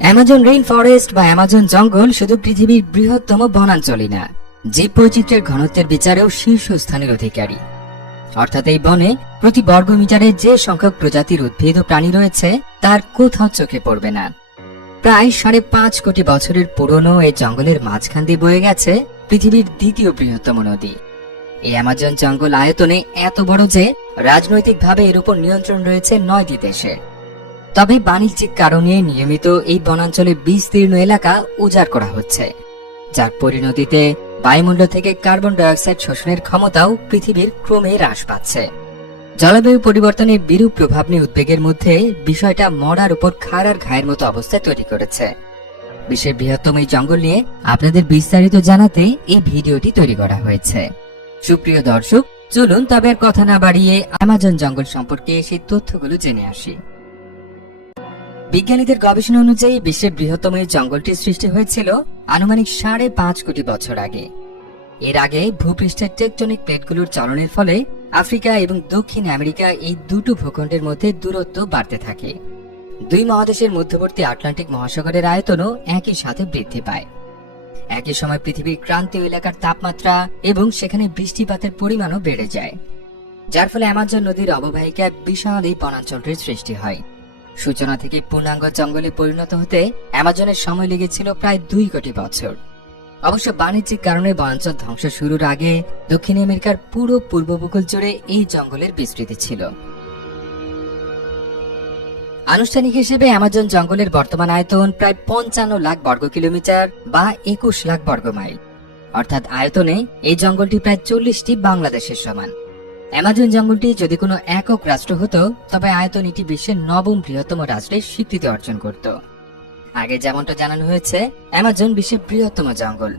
Amazon rain forest বা Amazon জঙ্গল শুধু পৃথিবীর বৃহত্তম বনাঞ্চলই না, জীব বৈচিত্র্যের ঘনত্বের বিচারেও শীর্ষস্থানের অধিকারী। অর্থাৎ এই বনে প্রতি বর্গ মিটারে যে সংখ্যক প্রজাতির উদ্ভিদ ও প্রাণী রয়েছে তার কোথাও চোখে পড়বে না। প্রায় 5.5 কোটি বছরের পুরনো এই জঙ্গলের মাঝখান দিয়ে বয়ে গেছে পৃথিবীর দ্বিতীয় বৃহত্তম নদী। এই অ্যামাজন জঙ্গল আয়তনে এত বড় যে রাজনৈতিকভাবে এর উপর নিয়ন্ত্রণ রয়েছে 9টি দেশে। তবে বাণিজ্যিক কারণে নিয়মিত এই বনাঞ্চলে বিস্তীর্ণ এলাকা উজাড় করা হচ্ছে, যার পরিণতিতে বায়ুমণ্ডল থেকে কার্বন ডাইঅক্সাইড শোষণের ক্ষমতাও পৃথিবীর ক্রমে হ্রাস পাচ্ছে। জলবায়ু পরিবর্তনের বিরূপ প্রভাব নিয়ে উদ্বেগের মধ্যে বিষয়টা মরার উপর খাড়ার ঘায়ের মতো অবস্থা তৈরি করেছে। বিশ্বের বৃহত্তম এই জঙ্গল নিয়ে আপনাদের বিস্তারিত জানাতে এই ভিডিওটি তৈরি করা হয়েছে। সুপ্রিয় দর্শক, চলুন তবে আর কথা না বাড়িয়ে অ্যামাজন জঙ্গল সম্পর্কে সেই তথ্যগুলো জেনে আসি। বিজ্ঞানীদের গবেষণা অনুযায়ী বিশ্বের বৃহত্তম এই জঙ্গলটির সৃষ্টি হয়েছিল আনুমানিক 5.5 কোটি বছর আগে। এর আগে ভূপৃষ্ঠের টেকটনিক প্লেটগুলোর চলনের ফলে আফ্রিকা এবং দক্ষিণ আমেরিকা এই দুটো ভূখণ্ডের মধ্যে দূরত্ব বাড়তে থাকে। দুই মহাদেশের মধ্যবর্তী আটলান্টিক মহাসাগরের আয়তনও একই সাথে বৃদ্ধি পায়। একই সময় পৃথিবীর ক্রান্তীয় এলাকার তাপমাত্রা এবং সেখানে বৃষ্টিপাতের পরিমাণও বেড়ে যায়, যার ফলে অ্যামাজন নদীর অববাহিকায় বিশাল এই বনাঞ্চলটির সৃষ্টি হয়। সূচনা থেকে পূর্ণাঙ্গ জঙ্গলে পরিণত হতে অ্যামাজনের সময় লেগেছিল প্রায় 2 কোটি বছর। অবশ্য বাণিজ্যিক কারণে বনাঞ্চল ধ্বংস শুরুর আগে দক্ষিণ আমেরিকার পুরো পূর্ব উপকূল জুড়ে এই জঙ্গলের বিস্তৃতি ছিল। আনুষ্ঠানিক হিসেবে অ্যামাজন জঙ্গলের বর্তমান আয়তন প্রায় 55 লাখ বর্গ কিলোমিটার বা 21 লাখ বর্গ মাইল। অর্থাৎ আয়তনে এই জঙ্গলটি প্রায় 40টি বাংলাদেশের সমান। অ্যামাজন জঙ্গলটি যদি কোনো একক রাষ্ট্র হতো তবে আয়তন এটি বিশ্বের 9ম বৃহত্তম রাষ্ট্রের স্বীকৃতি অর্জন করত। আগে যেমনটা জানানো হয়েছে, অ্যামাজন বিশ্বের বৃহত্তম জঙ্গল।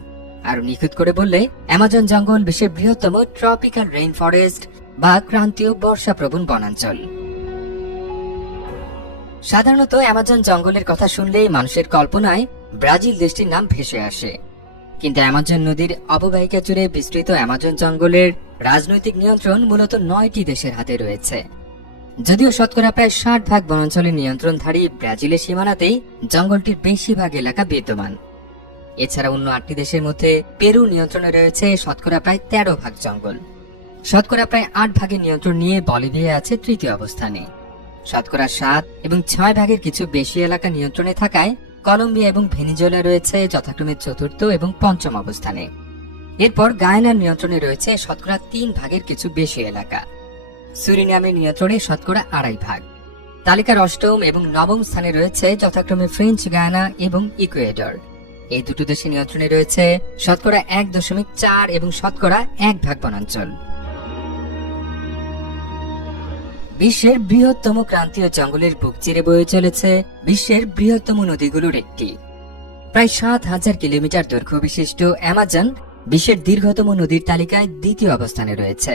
আর নিখুঁত করে বললে অ্যামাজন জঙ্গল বিশ্বের বৃহত্তম ট্রপিক্যাল রেইন ফরেস্ট বা ক্রান্তীয় বর্ষাপ্রবণ বনাঞ্চল। সাধারণত অ্যামাজন জঙ্গলের কথা শুনলেই মানুষের কল্পনায় ব্রাজিল দেশটির নাম ভেসে আসে। কিন্তু অ্যামাজন নদীর অববাহিকা জুড়ে বিস্তৃত অ্যামাজন জঙ্গলের রাজনৈতিক নিয়ন্ত্রণ মূলত 9টি দেশের হাতে রয়েছে। যদিও শতকরা প্রায় 60% বনাঞ্চলের নিয়ন্ত্রণধারী ব্রাজিলের সীমানাতেই জঙ্গলটির বেশিরভাগ এলাকা বিদ্যমান। এছাড়া অন্য 8টি দেশের মধ্যে পেরু নিয়ন্ত্রণে রয়েছে শতকরা প্রায় 13% জঙ্গল। শতকরা প্রায় 8% নিয়ন্ত্রণ নিয়ে বলিভিয়া আছে তৃতীয় অবস্থানে। শতকরা 7 এবং 6% কিছু বেশি এলাকা নিয়ন্ত্রণে থাকায় কলম্বিয়া এবং ভেনিজুয়েলা রয়েছে যথাক্রমে 4র্থ এবং 5ম অবস্থানে। এরপর গায়ানার নিয়ন্ত্রণে রয়েছে শতকরা 3% কিছু বেশি এলাকা। সুরিনামের নিয়ন্ত্রণে শতকরা 2.5%। তালিকার 8ম এবং 9ম স্থানে রয়েছে যথাক্রমে ফ্রেঞ্চ গায়ানা এবং ইকুয়েডর। এই দুটো দেশের নিয়ন্ত্রণে রয়েছে শতকরা 1.4 এবং শতকরা 1% বনাঞ্চল। বিশ্বের বৃহত্তম ক্রান্তীয় জঙ্গলের বুক চিরে বয়ে চলেছে বিশ্বের বৃহত্তম নদীগুলোর একটি। প্রায় 7,000 কিলোমিটার দৈর্ঘ্য বিশিষ্ট অ্যামাজন বিশ্বের দীর্ঘতম নদীর তালিকায় দ্বিতীয় অবস্থানে রয়েছে।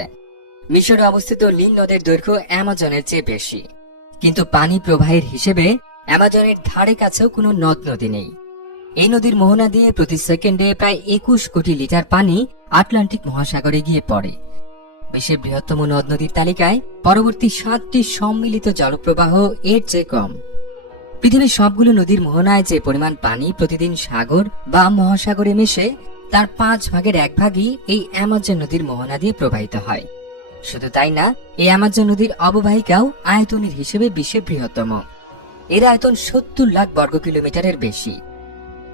মিশরে অবস্থিত নীল নদের দৈর্ঘ্য অ্যামাজনের চেয়ে বেশি, কিন্তু পানি প্রবাহের হিসেবে অ্যামাজনের ধারে কাছেও কোনো নদ নদী নেই। এই নদীর মোহনা দিয়ে প্রতি সেকেন্ডে প্রায় 21 কোটি লিটার পানি আটলান্টিক মহাসাগরে গিয়ে পড়ে। বিশ্বের বৃহত্তম নদ নদীর তালিকায় পরবর্তী 7টি সম্মিলিত জলপ্রবাহ এর চেয়ে কম। পৃথিবীর সবগুলো নদীর মোহনায় যে পরিমাণ পানি প্রতিদিন সাগর বা মহাসাগরে মেশে তার 1/5 এই অ্যামাজন নদীর মোহনা দিয়ে প্রবাহিত হয়। শুধু তাই না, এই অ্যামাজন নদীর অববাহিকাও আয়তনের হিসেবে বিশ্বের বৃহত্তম। এর আয়তন 70 লাখ বর্গ কিলোমিটারের বেশি।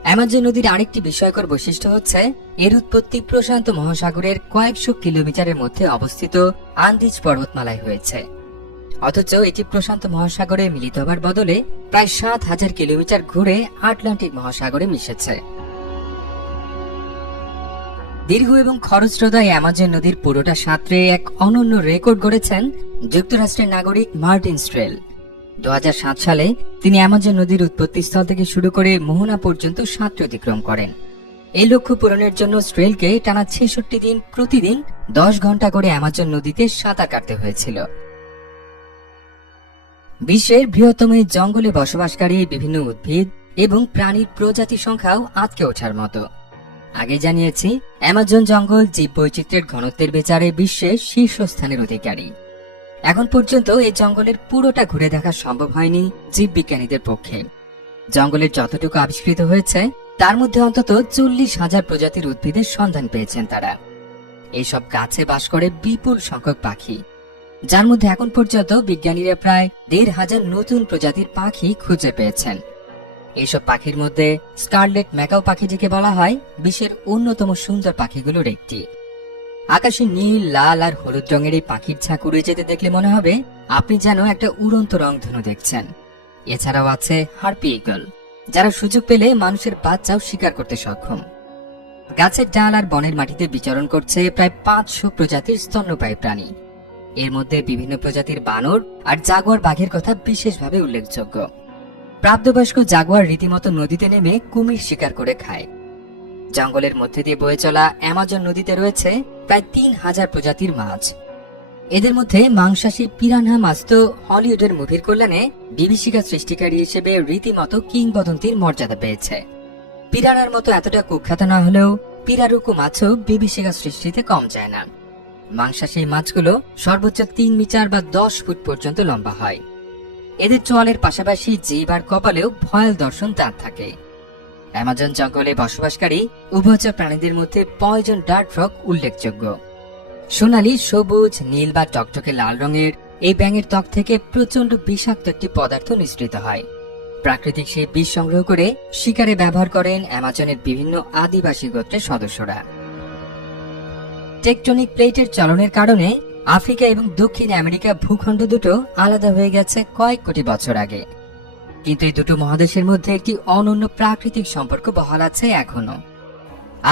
অ্যামাজন নদীর আরেকটি বিস্ময়কর বৈশিষ্ট্য হচ্ছে এর উৎপত্তি প্রশান্ত মহাসাগরের কয়েকশো কিলোমিটারের মধ্যে অবস্থিত আন্দিজ পর্বতমালায় হয়েছে, অথচ এটি প্রশান্ত মহাসাগরে মিলিত হবার বদলে প্রায় 7,000 কিলোমিটার ঘুরে আটলান্টিক মহাসাগরে মিশেছে। দীর্ঘ এবং খরস্রোতা অ্যামাজন নদীর পুরোটা সাঁতরে এক অনন্য রেকর্ড গড়েছেন যুক্তরাষ্ট্রের নাগরিক মার্টিন স্ট্রেল। 2007 সালে তিনি অ্যামাজন নদীর উৎপত্তিস্থল থেকে শুরু করে মোহনা পর্যন্ত সাঁতরে অতিক্রম করেন। এই লক্ষ্য পূরণের জন্য স্ট্রেলকে টানা 66 দিন প্রতিদিন 10 ঘন্টা করে অ্যামাজন নদীতে সাঁতার কাটতে হয়েছিল। বিশ্বের বৃহত্তম এই জঙ্গলে বসবাসকারী বিভিন্ন উদ্ভিদ এবং প্রাণীর প্রজাতি সংখ্যাও আঁতকে ওঠার মতো। আগে জানিয়েছি, অ্যামাজন জঙ্গল জীববৈচিত্র্যের ঘনত্বের বিচারে বিশ্বের শীর্ষস্থানের অধিকারী। এখন পর্যন্ত এই জঙ্গলের পুরোটা ঘুরে দেখা সম্ভব হয়নি জীববিজ্ঞানীদের পক্ষে। জঙ্গলের যতটুকু আবিষ্কৃত হয়েছে তার মধ্যে অন্তত 40,000 প্রজাতির উদ্ভিদের সন্ধান পেয়েছেন তারা। এইসব গাছে বাস করে বিপুল সংখ্যক পাখি, যার মধ্যে এখন পর্যন্ত বিজ্ঞানীরা প্রায় 1,500 নতুন প্রজাতির পাখি খুঁজে পেয়েছেন। এইসব পাখির মধ্যে স্কারলেট ম্যাকাও পাখিটিকে বলা হয় বিশ্বের অন্যতম সুন্দর পাখিগুলোর একটি। আকাশে নীল, লাল আর হলুদ রঙের এই পাখির ঝাঁক উড়ে যেতে দেখলে মনে হবে আপনি যেন একটা উড়ন্ত রংধনু দেখছেন। এছাড়াও আছে হার্পি ঈগল, যারা সুযোগ পেলে মানুষের বাচ্চাও শিকার করতে সক্ষম। গাছের ডাল আর বনের মাটিতে বিচরণ করছে প্রায় 500 প্রজাতির স্তন্যপায়ী প্রাণী। এর মধ্যে বিভিন্ন প্রজাতির বানর আর জাগুয়ার বাঘের কথা বিশেষভাবে উল্লেখযোগ্য। প্রাপ্তবয়স্ক জাগুয়ার রীতিমতো নদীতে নেমে কুমির শিকার করে খায়। জঙ্গলের মধ্যে দিয়ে বয়ে চলা অ্যামাজন নদীতে রয়েছে প্রায় 3,000 প্রজাতির মাছ। এদের মধ্যে মাংসাশী পিরানহা মাছ তো হলিউডের মুভির কল্যাণে বিভীষিকা সৃষ্টিকারী হিসেবে রীতিমতো কিংবদন্তির মর্যাদা পেয়েছে। পিরানার মতো এতটা কুখ্যাত না হলেও পিরারুকু মাছও বিভীষিকা সৃষ্টিতে কম যায় না। মাংসাশী মাছগুলো সর্বোচ্চ 3 মিটার বা 10 ফুট পর্যন্ত লম্বা হয়। এদের চোয়ালের পাশাপাশি জিভ আর কপালেও ভয়াল দর্শন দাঁত থাকে। অ্যামাজন জঙ্গলে বসবাসকারী উভচর প্রাণীদের মধ্যে পয়জন ডার্ট ফ্রগ উল্লেখযোগ্য। সোনালী, সবুজ, নীল বা টকটকে লাল রঙের এই ব্যাঙের ত্বক থেকে প্রচন্ড বিষাক্ত একটি পদার্থ নিঃসৃত হয়। প্রাকৃতিক সেই বিষ সংগ্রহ করে শিকারে ব্যবহার করেন অ্যামাজনের বিভিন্ন আদিবাসী গোত্রের সদস্যরা। টেকটনিক প্লেটের চলনের কারণে আফ্রিকা এবং দক্ষিণ আমেরিকা ভূখণ্ড দুটো আলাদা হয়ে গেছে কয়েক কোটি বছর আগে, কিন্তু এই দুটো মহাদেশের মধ্যে একটি অনন্য প্রাকৃতিক সম্পর্ক বহাল আছে এখনো।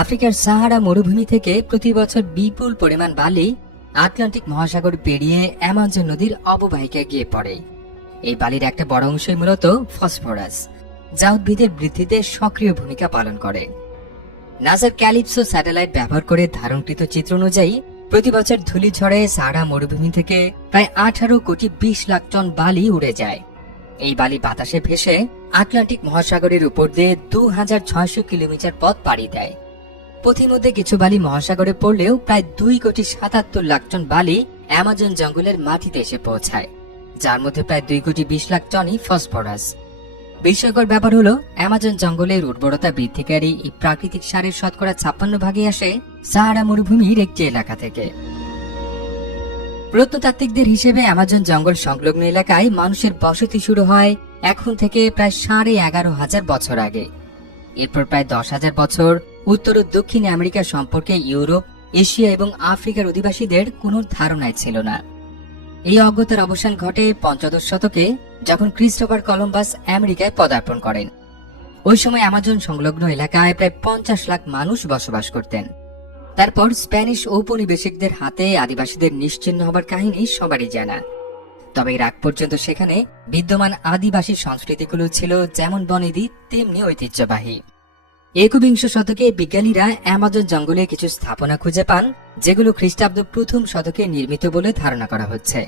আফ্রিকার সাহারা মরুভূমি থেকে প্রতি বছর বিপুল পরিমাণ বালি আটলান্টিক মহাসাগর পেরিয়ে অ্যামাজন নদীর অববাহিকায় গিয়ে পড়ে। এই বালির একটা বড় অংশই মূলত ফসফরাস, যা উদ্ভিদের বৃদ্ধিতে সক্রিয় ভূমিকা পালন করে। নাসার ক্যালিপসো স্যাটেলাইট ব্যবহার করে ধারণকৃত চিত্র অনুযায়ী প্রতি বছর ধূলিঝড়ে সাহারা মরুভূমি থেকে প্রায় 18 কোটি 20 লাখ টন বালি উড়ে যায়। এই বালি বাতাসে ভেসে আটলান্টিক মহাসাগরের উপর দিয়ে 2600 কিলোমিটার পথ পাড়ি দেয়। পথিমধ্যে কিছু বালি মহাসাগরে পড়লেও প্রায় 2 কোটি 77 লাখ টন বালি অ্যামাজন জঙ্গলের মাটিতে এসে পৌঁছায়, যার মধ্যে প্রায় 2 কোটি 20 লাখ টনই ফসফরাস। বিস্ময়কর ব্যাপার হলো অ্যামাজন জঙ্গলের উর্বরতা বৃদ্ধিকারী এই প্রাকৃতিক সারের শতকরা 56 ভাগই আসে সাহারা মরুভূমির একটি এলাকা থেকে। প্রত্নতাত্ত্বিকদের হিসেবে অ্যামাজন জঙ্গল সংলগ্ন এলাকায় মানুষের বসতি শুরু হয় এখন থেকে প্রায় 11,500 বছর আগে। এরপর প্রায় 10,000 বছর উত্তর ও দক্ষিণ আমেরিকা সম্পর্কে ইউরোপ, এশিয়া এবং আফ্রিকার অধিবাসীদের কোনো ধারণাই ছিল না। এই অজ্ঞতার অবসান ঘটে 15 শতকে, যখন ক্রিস্টোফার কলম্বাস আমেরিকায় পদার্পণ করেন। ওই সময় অ্যামাজন সংলগ্ন এলাকায় প্রায় 50 লাখ মানুষ বসবাস করতেন। তারপর স্প্যানিশ ঔপনিবেশিকদের হাতে আদিবাসীদের নিশ্চিহ্ন হবার কাহিনী সবারই জানা। তবে এর আগ পর্যন্ত সেখানে বিদ্যমান আদিবাসী সংস্কৃতিগুলো ছিল যেমন বনেদি তেমনি ঐতিহ্যবাহী। 21 শতকে বিজ্ঞানীরা অ্যামাজন জঙ্গলে কিছু স্থাপনা খুঁজে পান, যেগুলো খ্রিস্টাব্দ প্রথম শতকে নির্মিত বলে ধারণা করা হচ্ছে।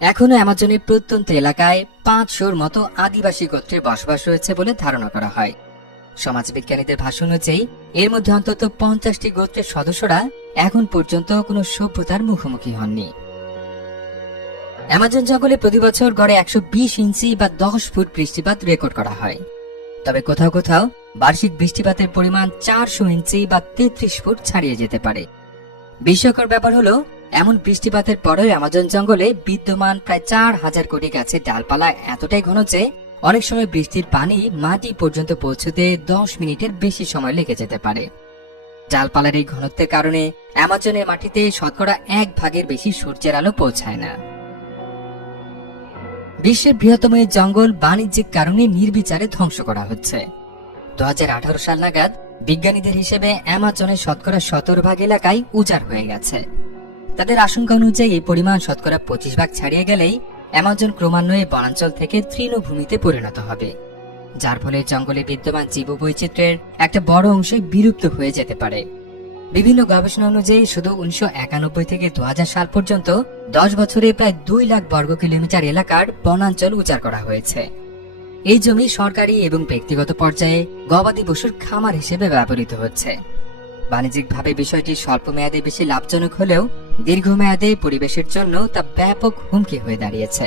এখনো অ্যামাজনের প্রত্যন্ত এলাকায় 500 মতো আদিবাসী গোত্রের বসবাস রয়েছে বলে ধারণা করা হয়। সমাজবিজ্ঞানীদের ভাষ্য অনুযায়ী এর মধ্যে অন্তত 50টি গোত্রের সদস্যরা এখন পর্যন্ত কোনো সভ্যতার মুখোমুখি হননি। অ্যামাজন জঙ্গলে প্রতি বছর গড়ে 120 ইঞ্চি বা 10 ফুট বৃষ্টিপাত রেকর্ড করা হয়। তবে কোথাও কোথাও বার্ষিক বৃষ্টিপাতের পরিমাণ 400 ইঞ্চি বা 33 ফুট ছাড়িয়ে যেতে পারে। বিস্ময়কর ব্যাপার হলো, এমন বৃষ্টিপাতের পরেও অ্যামাজন জঙ্গলে বিদ্যমান প্রায় 4,000 কোটি গাছের ডালপালা এতটাই ঘন যে অনেক সময় বৃষ্টির পানি মাটি পর্যন্ত পৌঁছতে 10 মিনিটের বেশি সময় লেগে যেতে পারে। ডালপালার এই ঘনত্বের কারণে অ্যামাজনের মাটিতে শতকরা 1 ভাগের বেশি সূর্যের আলো পৌঁছায় না। বিশ্বের বৃহত্তম এই জঙ্গল বাণিজ্যিক কারণে নির্বিচারে ধ্বংস করা হচ্ছে। 2018 সাল নাগাদ বিজ্ঞানীদের হিসেবে অ্যামাজনের শতকরা 17 ভাগ এলাকায় উজাড় হয়ে গেছে। তাদের আশঙ্কা অনুযায়ী এই পরিমাণ শতকরা 25 ভাগ ছাড়িয়ে গেলেই অ্যামাজন ক্রমান্বয়ে বনাঞ্চল থেকে তৃণভূমিতে পরিণত হবে, যার ফলে জঙ্গলে বিদ্যমান জীববৈচিত্র্যের একটা বড় অংশ বিলুপ্ত হয়ে যেতে পারে। বিভিন্ন গবেষণা অনুযায়ী শুধু 1991 থেকে 2000 সাল পর্যন্ত 10 বছরে প্রায় 2 লাখ বর্গ কিলোমিটার এলাকার বনাঞ্চল উজাড় করা হয়েছে। এই জমি সরকারি এবং ব্যক্তিগত পর্যায়ে গবাদি পশুর খামার হিসেবে ব্যবহৃত হচ্ছে। বাণিজ্যিকভাবে বিষয়টি স্বল্প মেয়াদে বেশি লাভজনক হলেও দীর্ঘমেয়াদে পরিবেশের জন্য তা ব্যাপক হুমকি হয়ে দাঁড়িয়েছে।